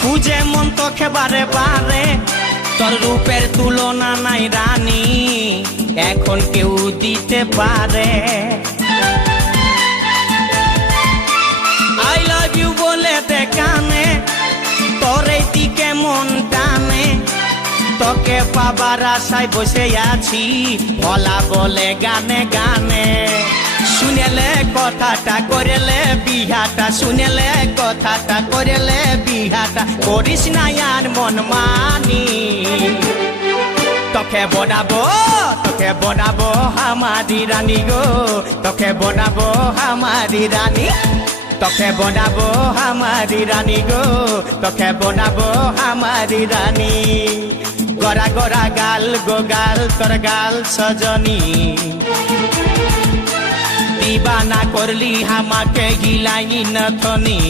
খুঁজে মন তোকে বারে বারে, তোর রূপের তুলনা নাই রানী, এখন কেউ দিতে পারে। আই লাভ ইউ বলে দে কানে, তোর এই দিকে মন টানে, তোকে পাবার আশায় বসে আছি, ভোলা বলে গানে গানে। শুনেলে কথাটা করেলে বিহাটা, শুনেলে কথাটা করেলে বিহাটা, করিস না আর মন মানি। তোকে বনাবো আমারি রানী গো, তোকে বনাবো আমারি রানী, তোকে বনাবো আমারি রানী গো, তোকে বনাবো আমারি রানী। গড়া গড়া গাল গো গাল, তোর গাল সজনী, দিবানা করলি আমাকে হিলাই নথনি।